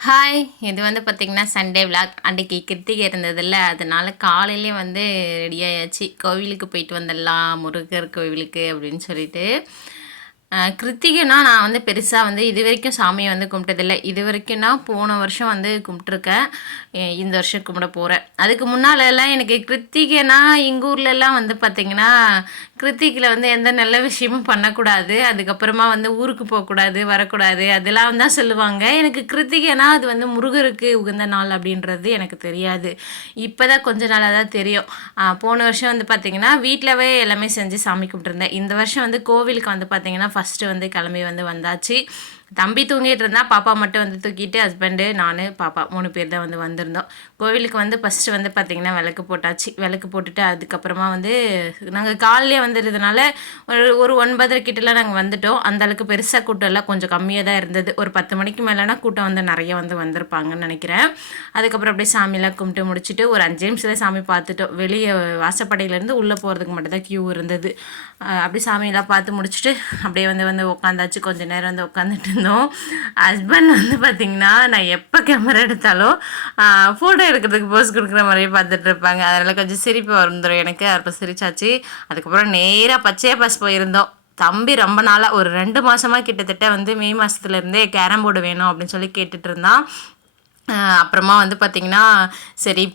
Hi! இது வந்து பார்த்தீங்கன்னா, சண்டே விளாக். அன்றைக்கி கிருத்திகை இருந்ததில்ல, அதனால காலையிலே வந்து ரெடி ஆயாச்சு. கோவிலுக்கு போயிட்டு வந்துடலாம், முருகர் கோவிலுக்கு அப்படின்னு சொல்லிட்டு. கிருத்திகைனா நான் வந்து பெருசா வந்து இதுவரைக்கும் சாமிய வந்து கும்பிட்டதில்ல. இதுவரைக்கும்னா போன வருஷம் வந்து கும்பிட்டுருக்கேன். இந்த வருஷம் கும்பிட போறேன். அதுக்கு முன்னாலலாம் எனக்கு கிருத்திகைனா எங்க ஊர்லலாம் வந்து பார்த்தீங்கன்னா, கிருத்திகைல வந்து எந்த நல்ல விஷயமும் பண்ணக்கூடாது. அதுக்கப்புறமா வந்து ஊருக்கு போகக்கூடாது, வரக்கூடாது அதெல்லாம் தான் சொல்லுவாங்க. எனக்கு கிருத்திகைனா அது வந்து முருகருக்கு உகந்த நாள் அப்படின்றது எனக்கு தெரியாது. இப்போ தான் கொஞ்ச நாளா தான் தெரியும். போன வருஷம் வந்து பார்த்தீங்கன்னா, வீட்லவே எல்லாமே செஞ்சு சாமி கும்பிட்டுருந்தேன். இந்த வருஷம் வந்து கோவிலுக்கு வந்து பார்த்தீங்கன்னா, ஃபஸ்ட்டு வந்து கிளம்பி வந்தாச்சு. தம்பி தூங்கிட்டு இருந்தான். பாப்பா மட்டும் வந்து தூக்கிட்டு ஹஸ்பண்டு, நான், பாப்பா 3 பேர் தான் வந்து வந்திருந்தோம். கோவிலுக்கு வந்து ஃபஸ்ட்டு வந்து பார்த்திங்கன்னா விளக்கு போட்டாச்சு. விளக்கு போட்டுட்டு அதுக்கப்புறமா வந்து நாங்கள் காலையிலே வந்துடுறதுனால ஒரு 9:30 கிட்டலாம் நாங்கள் வந்துட்டோம். அந்த அளவுக்கு பெருசாக கூட்டம் இல்லை, கொஞ்சம் கம்மியாக தான் இருந்தது. ஒரு 10 மணிக்கு மேலேனா கூட்டம் வந்து நிறைய வந்து வந்திருப்பாங்கன்னு நினைக்கிறேன். அதுக்கப்புறம் அப்படியே சாமியெல்லாம் கும்பிட்டு முடிச்சுட்டு ஒரு 5 நிமிஷத்தில் சாமி பார்த்துட்டோம். வெளியே வாசப்படையிலேருந்து உள்ளே போகிறதுக்கு மட்டும் தான் க்யூ இருந்தது. அப்படி சாமியெல்லாம் பார்த்து முடிச்சுட்டு அப்படியே வந்து உட்காந்தாச்சு. கொஞ்சம் நேரம் வந்து உட்காந்துட்டு இருந்தோம். ஹஸ்பண்ட் வந்து பார்த்திங்கன்னா, நான் எப்போ கேமரா எடுத்தாலும் ஃபோட்டோ எடுக்கிறதுக்கு போஸ் கொடுக்குற மாதிரியே பார்த்துட்டு இருப்பாங்க. அதனால் கொஞ்சம் சிரிப்பு வந்துடும் எனக்கு. அப்போ சிரிச்சாச்சு. அதுக்கப்புறம் நேராக பச்சையா பாஸ் போயிருந்தோம். தம்பி ரொம்ப நாளாக ஒரு 2 மாதமாக கிட்டத்தட்ட வந்து மே மாதத்துலேருந்தே கேரம் போர்டு வேணும் அப்படின்னு சொல்லி கேட்டுட்டு இருந்தான். அப்புறமா வந்து பார்த்திங்கன்னா, சரி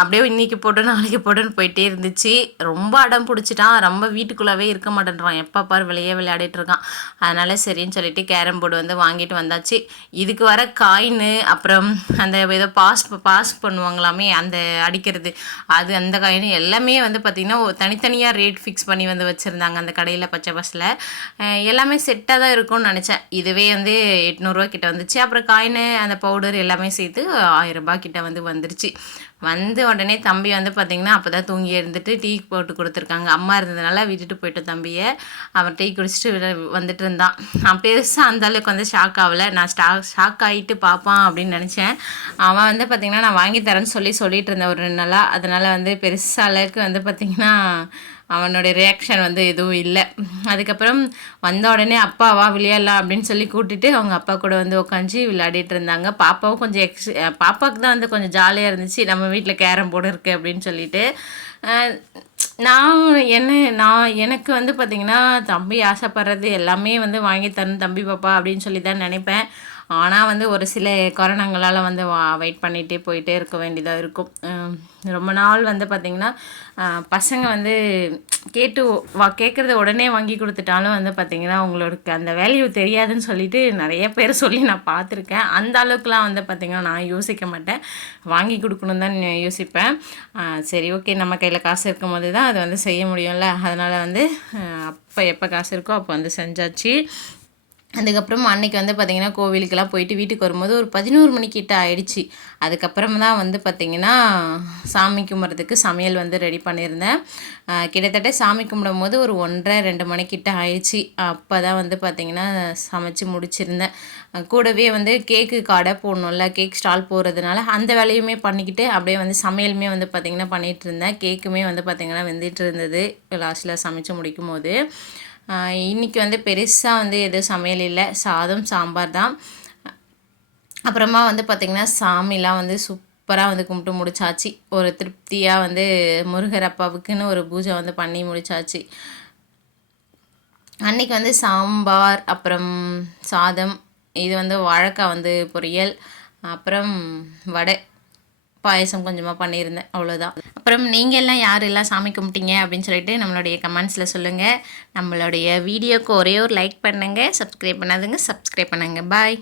அப்படியே இன்றைக்கி போட்டு நாளைக்கு போட்டுன்னு போயிட்டே இருந்துச்சு. ரொம்ப அடம் பிடிச்சிட்டான். ரொம்ப வீட்டுக்குள்ளவே இருக்க மாட்டேன்றான். எப்போ பாரு விளையாடிட்டு இருக்கான். அதனால் சரின்னு சொல்லிட்டு கேரம் போர்டு வந்து வாங்கிட்டு வந்தாச்சு. இதுக்கு வர காயின்னு அப்புறம் அந்த ஏதோ பாஸ் பண்ணுவாங்களாமே அந்த அடிக்கிறது, அந்த காயின் எல்லாமே வந்து பார்த்திங்கன்னா தனித்தனியாக ரேட் ஃபிக்ஸ் பண்ணி வந்து வச்சுருந்தாங்க அந்த கடையில் பச்சை பஸ்ஸில். எல்லாமே செட்டாக தான் இருக்கும்னு நினச்சேன். இதுவே வந்து 800 கிட்ட வந்துச்சு. அப்புறம் காயின்னு அந்த பவுடர் எல்லாமே சேர்த்து 1000 கிட்ட வந்து வந்துருச்சு. வந்த உடனே தம்பி வந்து பார்த்திங்கன்னா அப்போ தான் தூங்கி இருந்துட்டு டீ போட்டு கொடுத்துருக்காங்க. அம்மா இருந்ததுனால விட்டுட்டு போயிட்டோம் தம்பியை. அவன் டீ குடிச்சிட்டு வந்துட்டு இருந்தான். நான் பெருசாக அந்தளவுக்கு வந்து ஷாக் ஆகலை. நான் ஷாக் ஆகிட்டு பார்ப்பான் அப்படின்னு நினச்சேன். அவன் வந்து பார்த்திங்கன்னா நான் வாங்கி தரேன்னு சொல்லிட்டு இருந்தேன் ஒரு 2 நாளாக. அதனால் வந்து பெருசாக அளவுக்கு வந்து பார்த்திங்கன்னா அவனுடைய ரியாக்ஷன் வந்து எதுவும் இல்லை. அதுக்கப்புறம் வந்த உடனே அப்பாவா விளையாடலாம் அப்படின்னு சொல்லி கூட்டிட்டு அவங்க அப்பா கூட வந்து உட்காந்து விளையாடிட்டு இருந்தாங்க. பாப்பாவும் கொஞ்சம் பாப்பாவுக்கு தான் வந்து கொஞ்சம் ஜாலியாக இருந்துச்சு. நம்ம வீட்டில் கேரம் போர்டு இருக்குது அப்படின்னு சொல்லிட்டு. எனக்கு வந்து பார்த்திங்கன்னா தம்பி ஆசைப்படுறது எல்லாமே வந்து வாங்கி தரணும் தம்பி பாப்பா அப்படின்னு சொல்லி தான் நினைப்பேன். ஆனால் வந்து ஒரு சில காரணங்களால் வந்து வெயிட் பண்ணிகிட்டே போயிட்டே இருக்க வேண்டியதாக இருக்கும். ரொம்ப நாள் வந்து பார்த்திங்கன்னா பசங்க வந்து கேட்குறத உடனே வாங்கி கொடுத்துட்டாலும் வந்து பார்த்திங்கன்னா அவங்களுக்கு அந்த வேல்யூ தெரியாதுன்னு சொல்லிட்டு நிறைய பேர் சொல்லி நான் பார்த்துருக்கேன். அந்த அளவுக்குலாம் வந்து பார்த்திங்கன்னா நான் யோசிக்க மாட்டேன். வாங்கி கொடுக்கணும் தான் யோசிப்பேன். சரி ஓகே, நம்ம கையில் காசு இருக்கும் போது தான் அதை வந்து செய்ய முடியும்ல. அதனால் வந்து அப்போ எப்போ காசு இருக்கோ அப்போ வந்து செஞ்சாச்சு. அதுக்கப்புறம் அன்றைக்கி வந்து பார்த்திங்கன்னா கோவிலுக்கெல்லாம் போயிட்டு வீட்டுக்கு வரும்போது ஒரு 11 மணிக்கிட்ட ஆயிடுச்சு. அதுக்கப்புறம் தான் வந்து பார்த்திங்கன்னா சாமி கும்பிட்றதுக்கு சமையல் வந்து ரெடி பண்ணியிருந்தேன். கிட்டத்தட்ட சாமி கும்பிடும்போது ஒரு 1:30 2 மணிக்கிட்ட ஆயிடுச்சு. அப்போ தான் வந்து பார்த்திங்கன்னா சமைச்சு முடிச்சிருந்தேன். கூடவே வந்து கேக்கு கடை போடணும்ல, கேக் ஸ்டால் போடுறதுனால அந்த வேலையுமே பண்ணிக்கிட்டு அப்படியே வந்து சமையலுமே வந்து பார்த்திங்கன்னா பண்ணிகிட்டு இருந்தேன். கேக்குமே வந்து பார்த்திங்கன்னா வெந்துட்டு இருந்தது லாஸ்ட்டில் சமைச்சு முடிக்கும் போது. இன்றைக்கி வந்து பெருசாக வந்து எதுவும் சமையல் இல்லை, சாதம் சாம்பார் தான். அப்புறமா வந்து பார்த்திங்கன்னா சாமிலாம் வந்து சூப்பராக வந்து கும்பிட்டு முடிச்சாச்சு. ஒரு திருப்தியாக வந்து முருகர் அப்பாவுக்குன்னு ஒரு பூஜை வந்து பண்ணி முடிச்சாச்சு. அன்றைக்கி வந்து சாம்பார், அப்புறம் சாதம், இது வந்து வாழைக்காய் வந்து பொரியல், அப்புறம் வடை, பாயசம் கொஞ்சமாக பண்ணியிருந்தேன். அவ்வளோதான். அப்புறம் நீங்கள் எல்லாம் யாரெல்லாம் சாமி கும்பிட்டீங்க அப்படின்னு சொல்லிட்டு நம்மளுடைய கமெண்ட்ஸில் சொல்லுங்கள். நம்மளுடைய வீடியோக்கு ஒரே ஒரு லைக் பண்ணுங்கள். சப்ஸ்கிரைப் பண்ணாதுங்க, சப்ஸ்கிரைப் பண்ணுங்கள். பாய்.